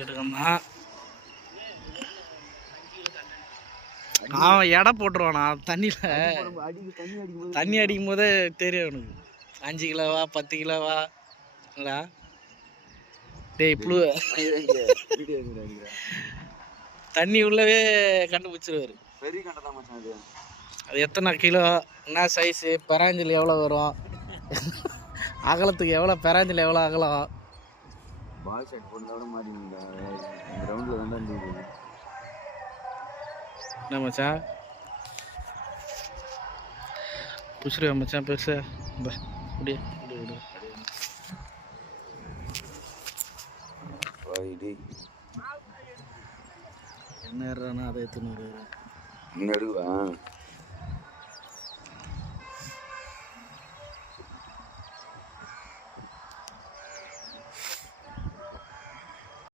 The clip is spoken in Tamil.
எடுக்கணும்னா அவன் எடை போட்டுருவானா தண்ணி அடிக்கும் போதே தெரியும் அவனுக்கு 5 கிலோவா 10 கிலோவா இல்லடா டேய் புழு தண்ணி உள்ளவே கண்டுபிடிச்சிருவாரு. பெரிய கண்டை தான் மச்சான் அது. அது எத்தனை கிலோ, என்ன சைஸு, பெராஞ்சல் எவ்வளோ வரும், அகலத்துக்கு எவ்வளோ, பெராஞ்சல் எவ்வளோ அகலம். பால் ஷர்ட் போட்டதோட மாறி கிரவுண்டில் தான் இருந்தது. என்ன மச்சான் புடிச்சிருவா மச்சான் பெருசா அப்படியே என்ன ஏறானா அதை எடுத்துன்னு வருவாரு. நடுவா